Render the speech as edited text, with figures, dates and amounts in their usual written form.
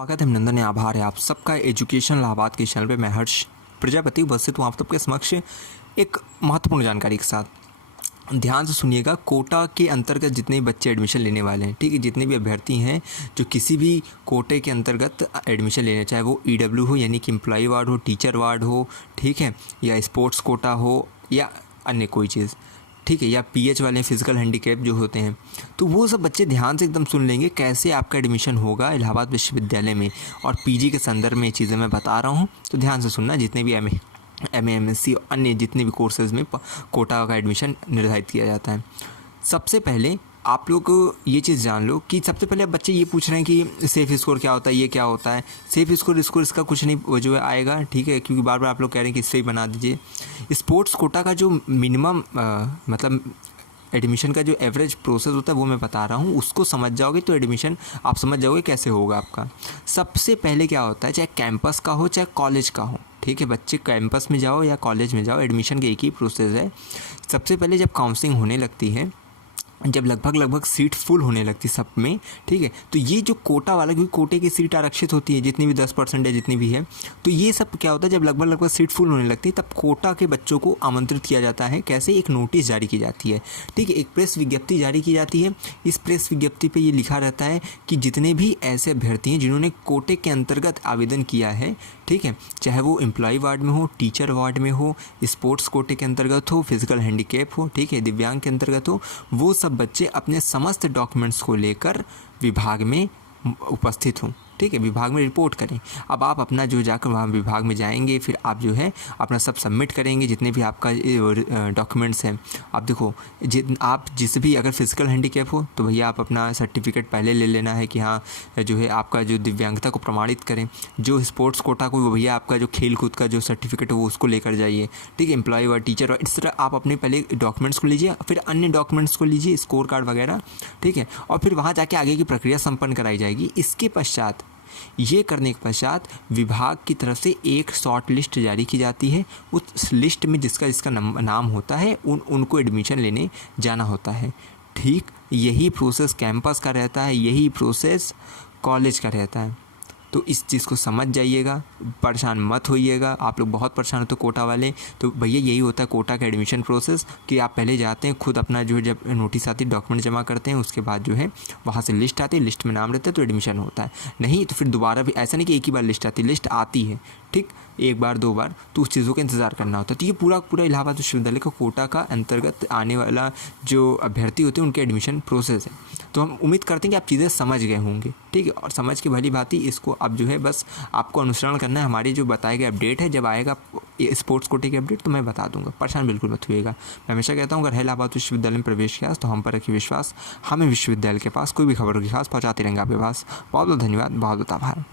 स्वागत है, अभिनंदन है, आभार है आप सबका एजुकेशन इलाहाबाद के चैनल पे। मैं हर्ष प्रजापति उपस्थित हूँ आप सबके समक्ष एक महत्वपूर्ण जानकारी के साथ। ध्यान से सुनिएगा। कोटा के अंतर्गत जितने भी बच्चे एडमिशन लेने वाले हैं, ठीक है, जितने भी अभ्यर्थी हैं जो किसी भी कोटे के अंतर्गत एडमिशन लेने, चाहे वो ईडब्ल्यू हो यानी कि एम्प्लॉय वार्ड हो, टीचर वार्ड हो, ठीक है, या स्पोर्ट्स कोटा हो या अन्य कोई चीज़, ठीक है, या पीएच वाले फिजिकल हैंडीकैप जो होते हैं, तो वो सब बच्चे ध्यान से एकदम सुन लेंगे कैसे आपका एडमिशन होगा इलाहाबाद विश्वविद्यालय में। और पीजी के संदर्भ में ये चीज़ें मैं बता रहा हूँ, तो ध्यान से सुनना। जितने भी एमएससी अन्य जितने भी कोर्सेज़ में कोटा का एडमिशन निर्धारित किया जाता है, सबसे पहले आप लोग ये चीज़ जान लो कि सबसे पहले अब बच्चे ये पूछ रहे हैं कि सेफ़ स्कोर क्या होता है, ये क्या होता है। सेफ़ स्कोर इसका कुछ नहीं वो जो है आएगा, ठीक है, क्योंकि बार बार आप लोग कह रहे हैं कि इससे ही बना दीजिए। स्पोर्ट्स कोटा का जो मिनिमम मतलब एडमिशन का जो एवरेज प्रोसेस होता है वो मैं बता रहा हूँ, उसको समझ जाओगे तो एडमिशन आप समझ जाओगे कैसे होगा आपका। सबसे पहले क्या होता है, चाहे कैंपस का हो चाहे कॉलेज का हो, ठीक है, बच्चे कैंपस में जाओ या कॉलेज में जाओ, एडमिशन के एक ही प्रोसेस है। सबसे पहले जब काउंसलिंग होने लगती है, जब लगभग सीट फुल होने लगती सब में, ठीक है, तो ये जो कोटा वाला, क्योंकि कोटे की सीट आरक्षित होती है जितनी भी 10% है जितनी भी है, तो ये सब क्या होता है जब लगभग सीट फुल होने लगती है तब कोटा के बच्चों को आमंत्रित किया जाता है। कैसे? एक नोटिस जारी की जाती है, ठीक है, एक प्रेस विज्ञप्ति जारी की जाती है। इस प्रेस विज्ञप्ति पे ये लिखा रहता है कि जितने भी ऐसे अभ्यर्थी हैं जिन्होंने कोटे के अंतर्गत आवेदन किया है, ठीक है, चाहे वो एम्प्लॉय वार्ड में हो, टीचर वार्ड में हो, स्पोर्ट्स कोटे के अंतर्गत हो, फिजिकल हैंडीकैप हो, ठीक है, दिव्यांग के अंतर्गत हो, वो सब बच्चे अपने समस्त डॉक्यूमेंट्स को लेकर विभाग में उपस्थित हों, ठीक है, विभाग में रिपोर्ट करें। अब आप अपना जो जाकर वहाँ विभाग में जाएंगे, फिर आप जो है अपना सब सबमिट करेंगे, जितने भी आपका डॉक्यूमेंट्स हैं। आप देखो, आप जिस भी अगर फिजिकल हैंडीकैप हो तो भैया आप अपना सर्टिफिकेट पहले ले लेना है कि हाँ जो है आपका जो दिव्यांगता को प्रमाणित करें। जो स्पोर्ट्स कोटा को वो भैया आपका जो खेल कूद का जो सर्टिफिकेट है वो उसको लेकर जाइए, ठीक है, एम्प्लॉय व टीचर, इस तरह आप अपने पहले डॉक्यूमेंट्स को लीजिए, फिर अन्य डॉक्यूमेंट्स को लीजिए, स्कोर कार्ड वगैरह, ठीक है, और फिर वहाँ जाके आगे की प्रक्रिया संपन्न कराई जाएगी। इसके पश्चात, ये करने के पश्चात विभाग की तरफ से एक शॉर्ट लिस्ट जारी की जाती है। उस लिस्ट में जिसका नाम होता है उनको एडमिशन लेने जाना होता है। ठीक यही प्रोसेस कैंपस का रहता है, यही प्रोसेस कॉलेज का रहता है। तो इस चीज़ को समझ जाइएगा, परेशान मत होइएगा। आप लोग बहुत परेशान होते हो कोटा वाले, तो भैया यही होता है कोटा का एडमिशन प्रोसेस कि आप पहले जाते हैं, खुद अपना जो है जब नोटिस आती है डॉक्यूमेंट जमा करते हैं, उसके बाद जो है वहाँ से लिस्ट आती है, लिस्ट में नाम रहता है तो एडमिशन होता है। नहीं तो फिर दोबारा भी ऐसा नहीं कि एक ही बार लिस्ट आती है, लिस्ट आती है, ठीक, एक बार दो बार, तो उस चीज़ों का इंतज़ार करना होता है। तो ये पूरा इलाहाबाद विश्वविद्यालय का कोटा का अंतर्गत आने वाला जो अभ्यर्थी होते हैं उनके एडमिशन प्रोसेस है। तो हम उम्मीद करते हैं कि आप चीज़ें समझ गए होंगे, ठीक है, और समझ के भली भांति इसको अब जो है बस आपको अनुसरण करना है। हमारी जो बताए गए अपडेट है, जब आएगा स्पोर्ट्स कोटे की अपडेट तो मैं बता दूंगा, परेशान बिल्कुल मत होइएगा। मैं हमेशा कहता हूँ अगर है इलाहाबाद विश्वविद्यालय में प्रवेश किया तो हम पर रखिए विश्वास, हमें विश्वविद्यालय के पास कोई भी खबर होगी खास पहुँचाते रहेंगे आपके पास। बहुत बहुत धन्यवाद, बहुत बहुत आभार।